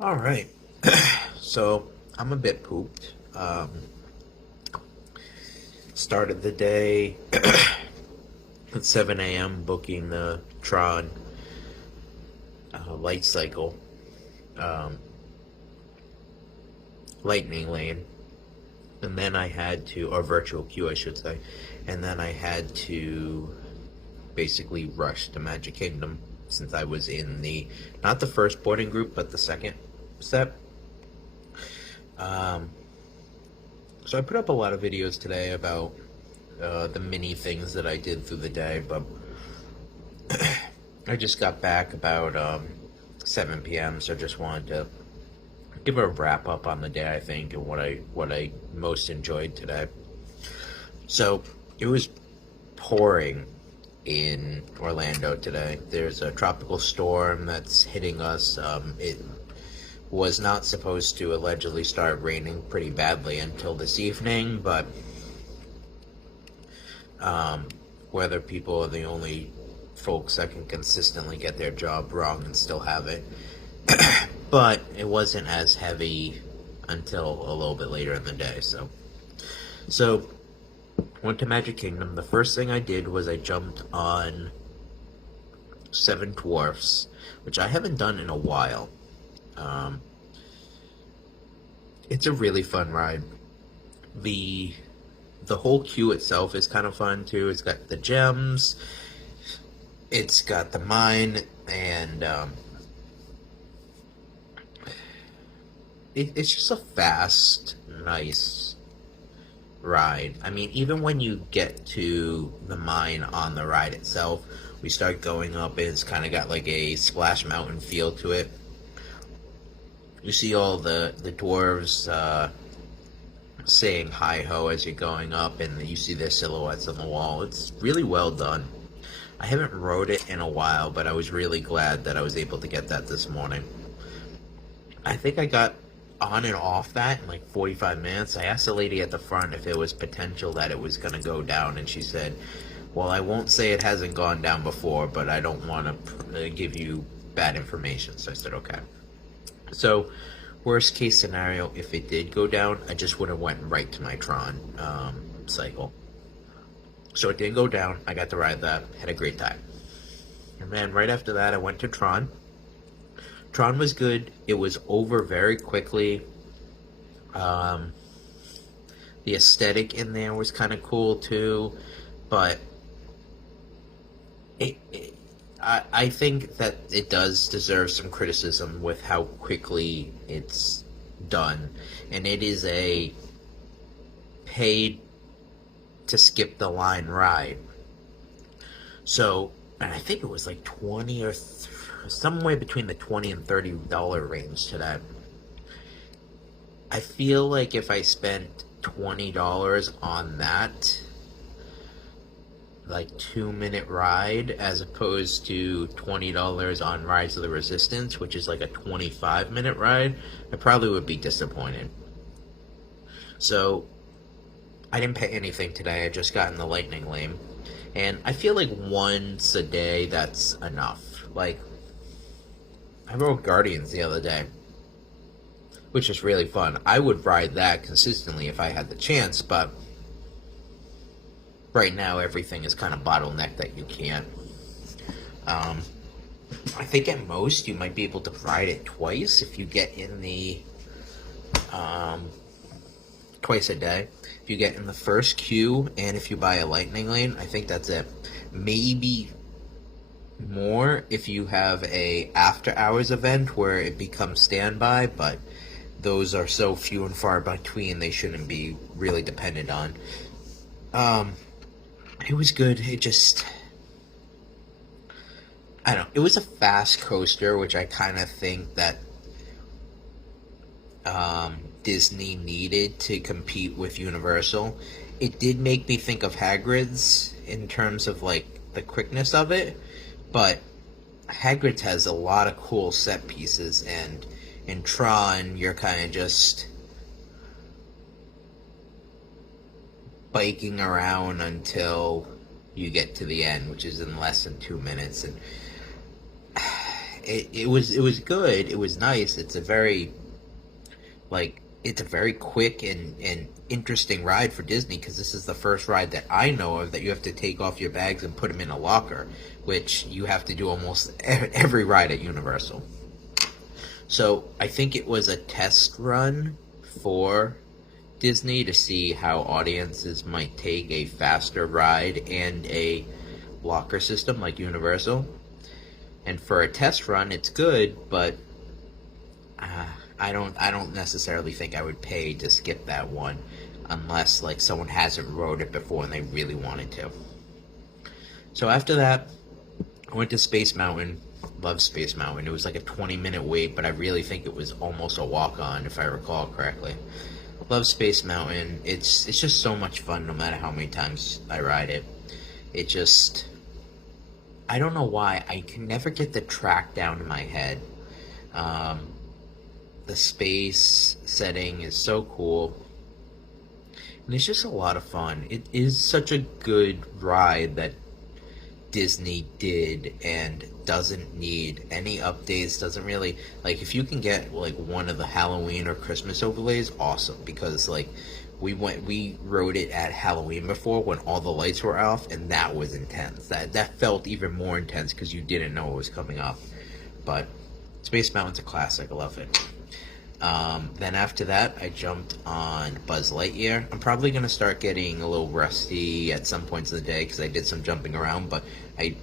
All right. So I'm a bit pooped. Started the day at 7 a.m. booking the Tron light cycle, um, lightning lane, and then I had to, or virtual queue, I should say, and then I had to basically rush to Magic Kingdom since I was in not the first boarding group, but the second set. Um, so I put up a lot of videos today about the mini things that I did through the day, but I just got back about 7 p.m., so just wanted to give a wrap up on the day, I think, and what I most enjoyed today. So it was pouring in Orlando today. There's a tropical storm that's hitting us. It was not supposed to allegedly start raining pretty badly until this evening, but weather people are the only folks that can consistently get their job wrong and still have it. But it wasn't as heavy until a little bit later in the day. So went to Magic Kingdom. The first thing I did was I jumped on Seven Dwarfs, which I haven't done in a while. Um, it's a really fun ride. The the whole queue itself is kind of fun too. It's got the gems, it's got the mine, and it's just a fast, nice ride. I mean, even when you get to the mine on the ride itself, we start going up. It's kind of got like a Splash Mountain feel to it. You see all the dwarves saying hi ho as you're going up, and you see their silhouettes on the wall. It's really well done. I haven't rode it in a while, but I was really glad that I was able to get that this morning. I think I got on and off that in like 45 minutes. I asked the lady at the front if there was potential that it was going to go down, and she said, well, I won't say it hasn't gone down before, but I don't want to give you bad information. So I said, okay. So, worst case scenario, if it did go down, I just would have went right to my Tron cycle. So it didn't go down. I got to ride that. Had a great time. And then right after that, I went to Tron. Tron was good. It was over very quickly. Um, the aesthetic in there was kind of cool too, but I think that it does deserve some criticism with how quickly it's done, and it is a paid to skip the line ride. So, and I think it was like 20 or somewhere between the $20 and $30 range to that. I feel like if I spent $20 on that, like 2 minute ride, as opposed to $20 on Rise of the Resistance, which is like a 25-minute ride, I probably would be disappointed. So I didn't pay anything today. I just got in the lightning lane, and I feel like once a day that's enough. Like, I rode Guardians the other day, which is really fun. I would ride that consistently if I had the chance, but right now everything is kind of bottlenecked that you can't. I think at most you might be able to ride it twice if you get in the twice a day. If you get in the first queue and if you buy a lightning lane, I think that's it. Maybe more if you have a after hours event where it becomes standby, but those are so few and far between they shouldn't be really dependent on. It was good. It just, I don't know. It was a fast coaster, which I kind of think that Disney needed to compete with Universal. It did make me think of Hagrid's in terms of like the quickness of it, but Hagrid's has a lot of cool set pieces, and in Tron, you're kind of just biking around until you get to the end, which is in less than 2 minutes, and it was good. It was nice. It's a very quick and interesting ride for Disney, because this is the first ride that I know of that you have to take off your bags and put them in a locker, which you have to do almost every ride at Universal. So I think it was a test run for Disney to see how audiences might take a faster ride and a locker system like Universal. And for a test run, it's good, but I don't necessarily think I would pay to skip that one unless like someone hasn't rode it before and they really wanted to. So after that, I went to Space Mountain. Love Space Mountain. It was like a 20-minute wait, but I really think it was almost a walk-on if I recall correctly. Love Space Mountain. It's just so much fun no matter how many times I ride it. It just, I don't know why, I can never get the track down in my head. The space setting is so cool. And it's just a lot of fun. It is such a good ride that Disney did and doesn't need any updates. Doesn't really, like, if you can get like one of the Halloween or Christmas overlays, awesome, because like we rode it at Halloween before when all the lights were off, and that was intense. That felt even more intense because you didn't know it was coming up. But Space Mountain's a classic. I love it. Then after that, I jumped on Buzz Lightyear. I'm probably going to start getting a little rusty at some points of the day because I did some jumping around, but I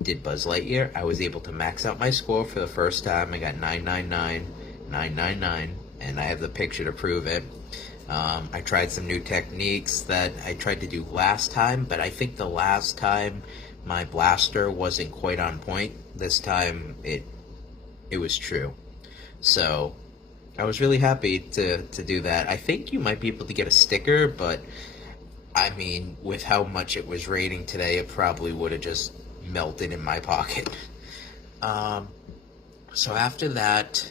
did Buzz Lightyear. I was able to max out my score for the first time. I got 999, 999, and I have the picture to prove it. I tried some new techniques that I tried to do last time, but I think the last time my blaster wasn't quite on point. This time it was true. So I was really happy to do that. I think you might be able to get a sticker, but I mean, with how much it was raining today, it probably would have just melted in my pocket. So after that,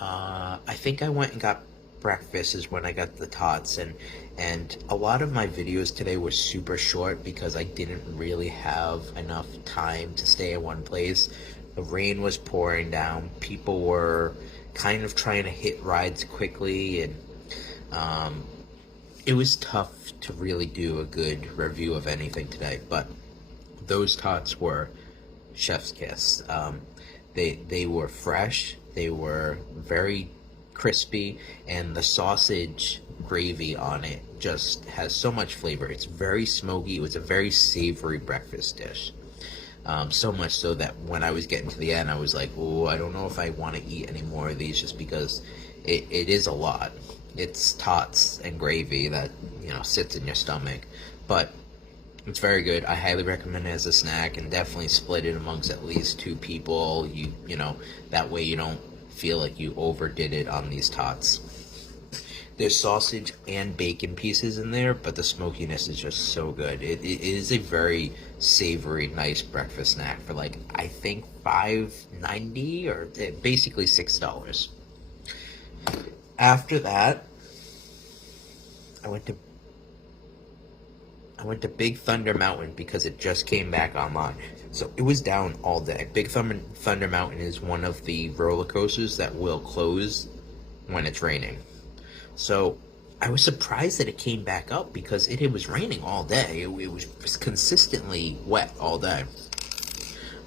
I think I went and got breakfast is when I got the tots, and a lot of my videos today were super short because I didn't really have enough time to stay in one place. The rain was pouring down. People were kind of trying to hit rides quickly, and it was tough to really do a good review of anything today. But those tots were chef's kiss. They were fresh. They were very crispy, and the sausage gravy on it just has so much flavor. It's very smoky. It was a very savory breakfast dish. So much so that when I was getting to the end, I was like, oh, I don't know if I want to eat any more of these, just because it is a lot. It's tots and gravy that, sits in your stomach. But it's very good. I highly recommend it as a snack, and definitely split it amongst at least two people. That way you don't feel like you overdid it on these tots. There's sausage and bacon pieces in there, but the smokiness is just so good. It is a very savory, nice breakfast snack for like, I think $5.90 or basically $6. After that, I went to Big Thunder Mountain because it just came back online. So it was down all day. Big Thunder Mountain is one of the roller coasters that will close when it's raining. So I was surprised that it came back up because it was raining all day. It was consistently wet all day.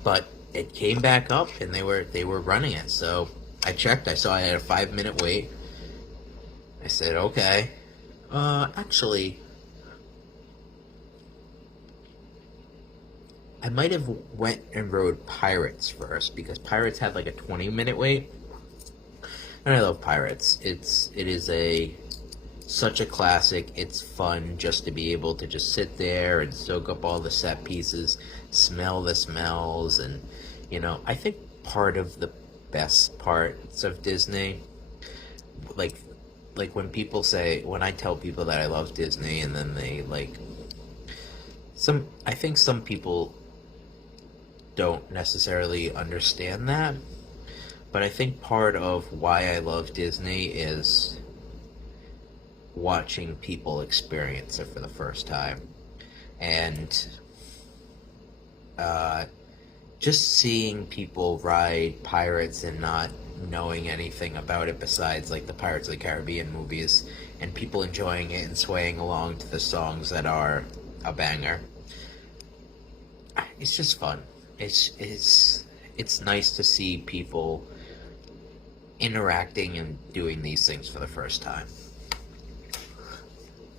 But it came back up, and they were running it. So I checked. I saw I had a 5-minute wait. I said, okay. Actually, I might have went and rode Pirates first because Pirates had like a 20-minute wait. And I love Pirates. It is such a classic. It's fun just to be able to just sit there and soak up all the set pieces, smell the smells, and I think part of the best parts of Disney, like when I tell people that I love Disney, and then they I think some people don't necessarily understand that. But I think part of why I love Disney is watching people experience it for the first time. And just seeing people ride pirates and not knowing anything about it besides like the Pirates of the Caribbean movies, and people enjoying it and swaying along to the songs that are a banger. It's just fun. It's nice to see people interacting and doing these things for the first time.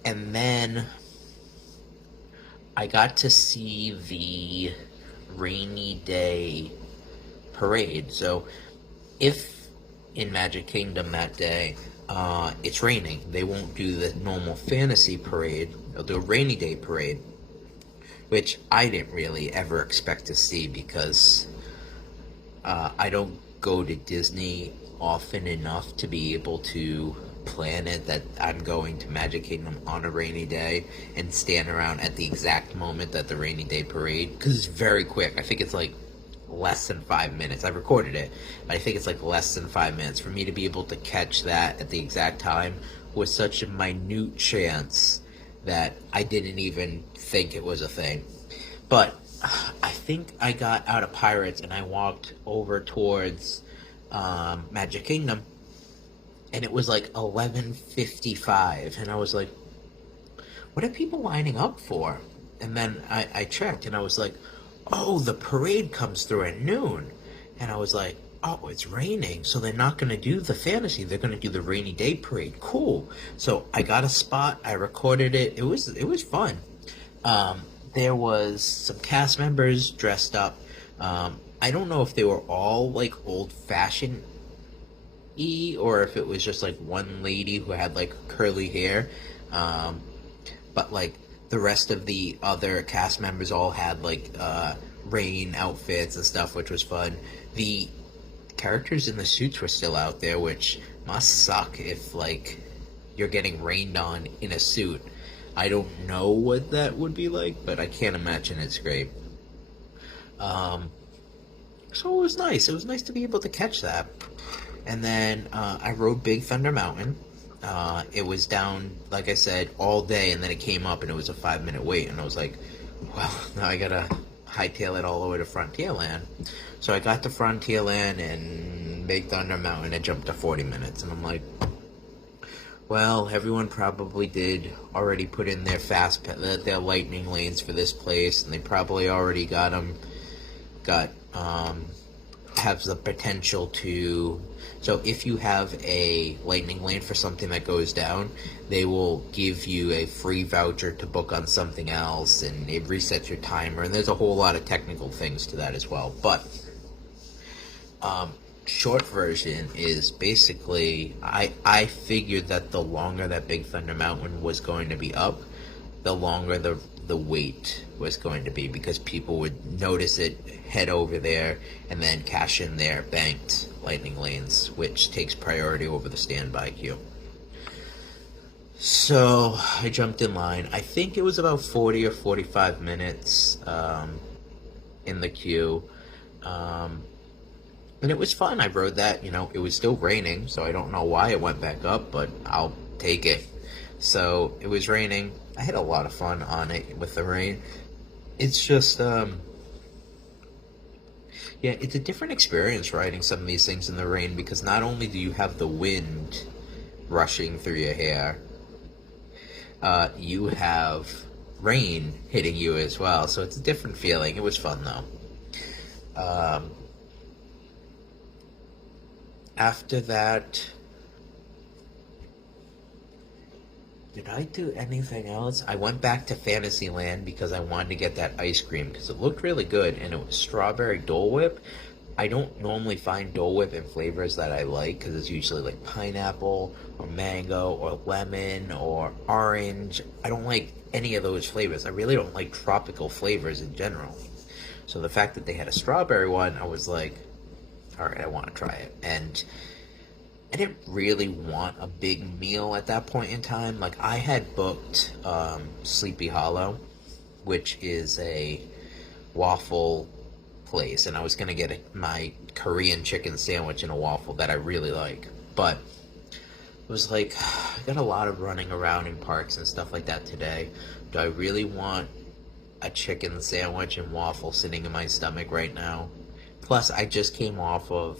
And then I got to see the rainy day parade. So if in Magic Kingdom that day it's raining, they won't do the normal fantasy parade. They'll do a rainy day parade, which I didn't really ever expect to see because I don't go to Disney often enough to be able to plan it that I'm going to Magic Kingdom on a rainy day and stand around at the exact moment that the rainy day parade, because it's very quick. I think it's like less than 5 minutes. I recorded it, but I think it's like less than 5 minutes for me to be able to catch that at the exact time was such a minute chance that I didn't even think it was a thing. But I think I got out of Pirates and I walked over towards Magic Kingdom, and it was like 11:55, and I was like, what are people lining up for? And then I checked, and I was like, oh, the parade comes through at noon. And I was like, oh, it's raining, so they're not going to do the fantasy. They're going to do the rainy day parade. Cool. So I got a spot. I recorded it. It was fun. There was some cast members dressed up. I don't know if they were all like old-fashioned or if it was just like one lady who had like curly hair. But like the rest of the other cast members all had like rain outfits and stuff, which was fun. The characters in the suits were still out there, which must suck if like you're getting rained on in a suit. I don't know what that would be like, but I can't imagine it's great. So it was nice. It was nice to be able to catch that. And then I rode Big Thunder Mountain. It was down, like I said, all day, and then it came up, and it was a 5-minute wait. And I was like, well, now I gotta hightail it all the way to Frontierland. So I got to Frontierland and Big Thunder Mountain. It jumped to 40 minutes, and I'm like, well, everyone probably did already put in their their lightning lanes for this place, and they probably already have the potential to. So if you have a lightning lane for something that goes down, they will give you a free voucher to book on something else, and it resets your timer, and there's a whole lot of technical things to that as well. But short version is basically I figured that the longer that Big Thunder Mountain was going to be up, the longer the wait was going to be, because people would notice it, head over there, and then cash in their banked lightning lanes, which takes priority over the standby queue. So I jumped in line. I think it was about 40 or 45 minutes in the queue. And it was fun. I rode that, it was still raining, so I don't know why it went back up, but I'll take it. So it was raining. I had a lot of fun on it with the rain. It's just, it's a different experience riding some of these things in the rain, because not only do you have the wind rushing through your hair, you have rain hitting you as well, so it's a different feeling. It was fun, though. After that, did I do anything else? I went back to Fantasyland because I wanted to get that ice cream because it looked really good, and it was strawberry Dole Whip. I don't normally find Dole Whip in flavors that I like because it's usually like pineapple or mango or lemon or orange. I don't like any of those flavors. I really don't like tropical flavors in general. So the fact that they had a strawberry one, I was like, all right, I want to try it. And I didn't really want a big meal at that point in time. Like, I had booked Sleepy Hollow, which is a waffle place, and I was going to get my Korean chicken sandwich and a waffle that I really like. But it was like, I got a lot of running around in parks and stuff like that today. Do I really want a chicken sandwich and waffle sitting in my stomach right now. Plus, I just came off of